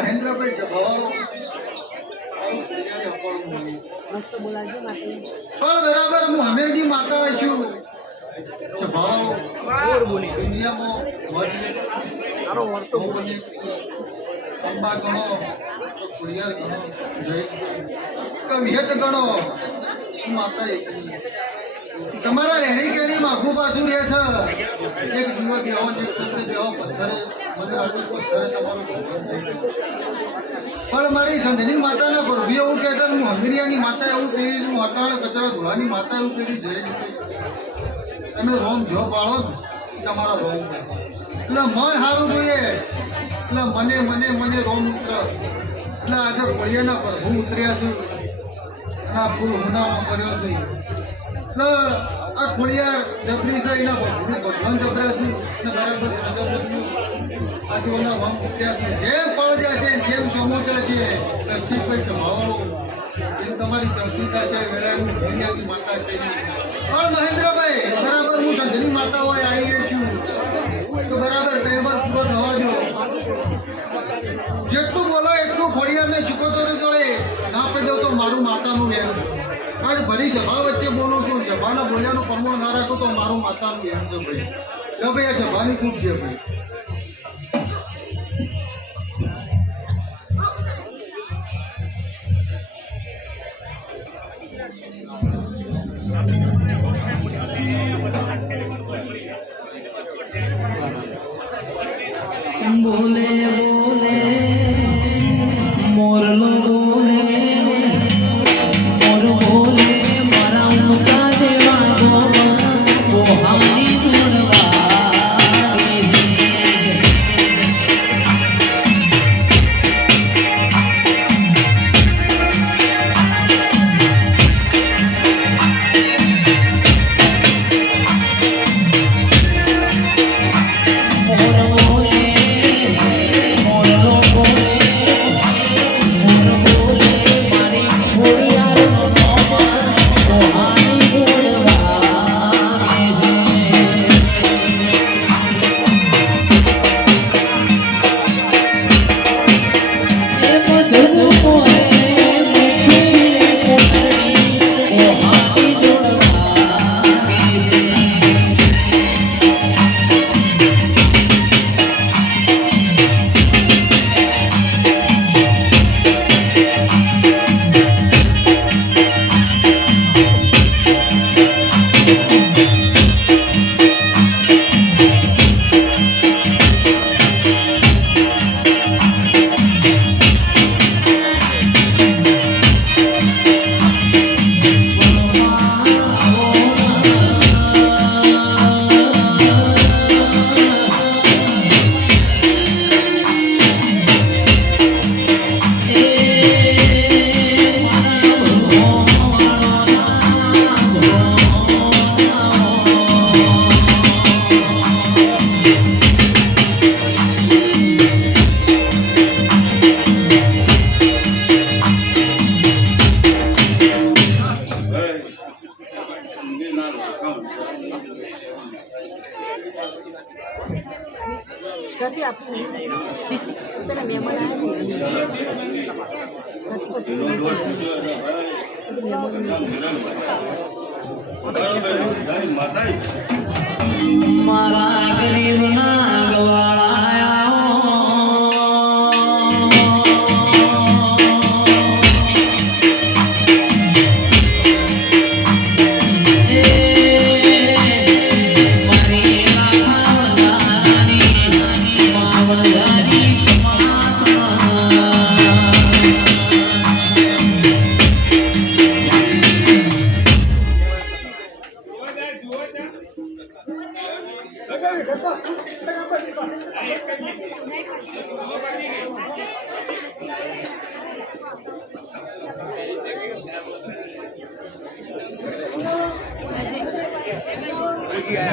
મહેન્દ્રભાઈ જભાવ પણ બરાબર હું હમેની માતા છું સ્વભાવ દુનિયામાં અંબા ગણો કુરિયર ગણો જયેશ કવિયત ગણો માતા તમારા રહેણી કેણી માખું પાછું રહે છે એક દીવો બેહો એક સૂત્ર બેહો પથ્થરે મને આટલું પથ્થરે તમારું પણ મારી સંધની માતાના પ્રભુ એવું કહે છે હું હમીરિયાની માતા એવું કહી છું અટાણે કચરા ધોળાની માતા એવું કહી જઈ તમે રોમ જો પાળો તમારા રોમ એટલે મન સારું જોઈએ એટલે મને મને મને રોમ ઉતર એટલે આજે કોળિયાના પ્રભુ ઉતર્યા છું અને આ ફૂલ હુનામાં કર્યો છે એટલે આ ખોડિયાર જબરી છે એના ભગવાન જબરા છે અને બરાબર આજે ઓના વામ ઉઠ્યા છે જેમ પળ જશે જેમ સમોચા છે લક્ષિતભાઈ સંભાળો એમ તમારી ચડતી થશે વેળા હું દુનિયાની માતા છે પણ મહેન્દ્રભાઈ બરાબર હું સંધની માતા હોય આવી છું તો બરાબર તહેવાર પૂરો થવા દો જેટલું બોલો એટલું ખોડિયારને શીખોતરી જોડે ના આપી દો તો મારું માતાનું વેણ આજે ભરી સભા વચ્ચે બોલું છું સભાના બોલ્યાનું પ્રમાણ ના રાખો તો મારું માતાનું વેણ છે ભાઈ જો ભાઈ આ સભાની ખૂબ છે ભાઈ बोले बोले मोरलो बोले मोर बोले मारा उनका देवा वो हमनी ढूंढवा मोर बोले સતી આપી પેલા મહેમાન આવ્યા સતી પછી મારા ગરીબના ગવાળા